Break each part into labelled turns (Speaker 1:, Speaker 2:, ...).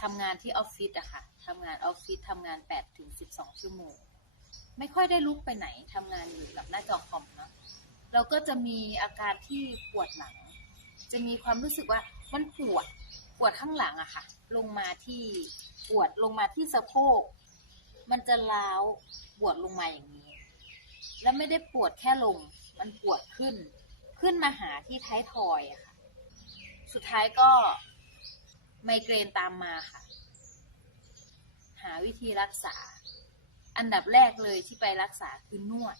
Speaker 1: ทำงานที่ออฟฟิศอะค่ะทำงานออฟฟิศทำงาน8ถึง12 ชั่วโมง ไม่ค่อยได้ลุกไปไหนทำงานอยู่กับหน้าจอคอมเนาะเราก็จะมีอาการที่ปวดหลัง จะมีความรู้สึกว่ามันปวดปวดข้างหลังอะค่ะ ลงมาที่ปวดลงมาที่สะโพก มันจะล้าวปวดลงมาอย่างนี้ แล้วไม่ได้ปวดแค่ลง มันปวดขึ้น ขึ้นมาหาที่ท้ายทอยอะค่ะ สุดท้ายก็ มเกรนตามมาค่ะ หาวิธีรักษา อันดับแรกเลยที่ไปรักษาคือนวด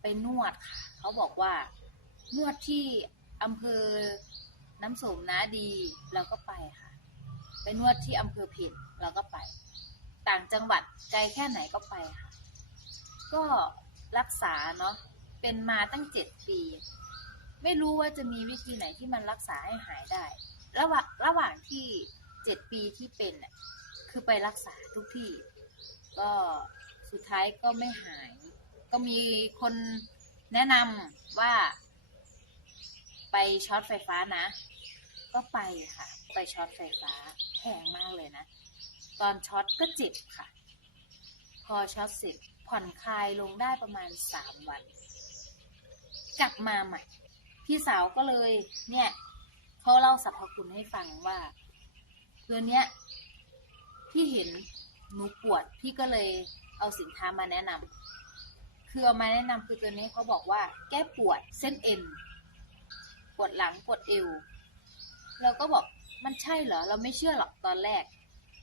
Speaker 1: ไปนวดค่ะ เขาบอกว่านวดที่อำเภอน้ำสมนะดีเราก็ไปค่ะ ไปนวดที่อำเภอเพชรเราก็ไป ต่างจังหวัดไกลแค่ไหนก็ไปค่ะ ก็รักษาเนาะเป็นมาตั้งเจ็ดปี ไม่รู้ว่าจะมีวิธีไหนที่มันรักษาให้หายได้ ระหว่างระหว่างที่เจ็ดปีที่เป็นน่ะคือไปรักษาทุกที่ ก็สุดท้ายก็ไม่หาย ก็มีคนแนะนำว่า ไปช็อตไฟฟ้านะ ก็ไปค่ะ ไปช็อตไฟฟ้าแพงมากเลยนะ ตอนช็อตก็เจ็บค่ะ พอช็อตเสร็จผ่อนคลายลงได้ประมาณสามวัน กลับมาใหม่ พี่สาวก็เลยเนี่ย เขาเล่าสรรพคุณให้ฟังว่าตัวเนี้ยพี่เห็นหนูปวดพี่ก็เลยเอาสินค้ามาแนะนำคือเอามาแนะนำคือตัวนี้เขาบอกว่า แก้ปวดเส้นเอ็นปวดหลังปวดเอวเราก็บอกมันใช่เหรอ เราไม่เชื่อหรอกตอนแรก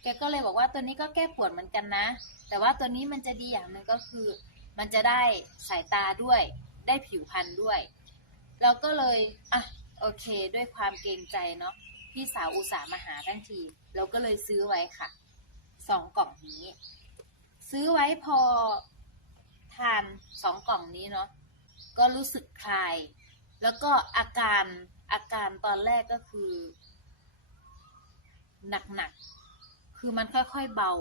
Speaker 1: แกก็เลยบอกว่าตัวนี้ก็แก้ปวดเหมือนกันนะ แต่ว่าตัวนี้มันจะดีอย่างหนึ่งก็คือ มันจะได้สายตาด้วย ได้ผิวพรรณด้วย เราก็เลยอะ โอเค ด้วยความเกรงใจเนาะพี่สาวอุตส่าห์มาหาทั้งทีเราก็เลยซื้อไว้ค่ะสองกล่องนี้ ซื้อไว้พอทานสองกล่องนี้เนาะก็รู้สึกคลาย แล้วก็อาการอาการตอนแรกก็คือ หนักๆ คือมันค่อยๆเบา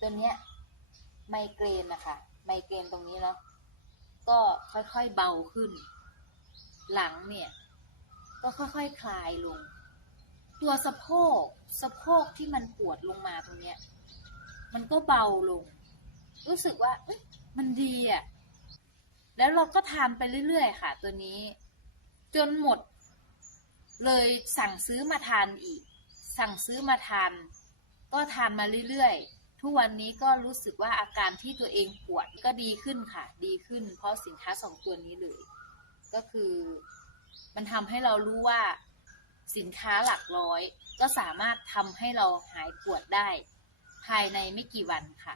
Speaker 1: ตัวเนี้ยไมเกรนนะคะไมเกรนตรงนี้เนาะก็ค่อยๆเบาขึ้น หลังเนี่ย ก็ค่อยๆคคลายลง ตัวสะโพกสะโพกที่มันปวดลงมาตรงเนี้ย มันก็เบาลง รู้สึกว่ามันดีอะ่ะแล้วเราก็ทานไปเรื่อยๆค่ะ ตัวนี้ จนหมด เลยสั่งซื้อมาทานอีก สั่งซื้อมาทาน ก็ทานมาเรื่อยๆ ทุกวันนี้ก็รู้สึกว่าอาการที่ตัวเองปวดก็ดีขึ้นค่ะ ดีขึ้น เพราะสินค้าสองตัวนี้เลย ก็คือ มันทำให้เรารู้ว่าสินค้าหลักร้อย ก็สามารถทำให้เราหายปวดได้ ภายในไม่กี่วันค่ะ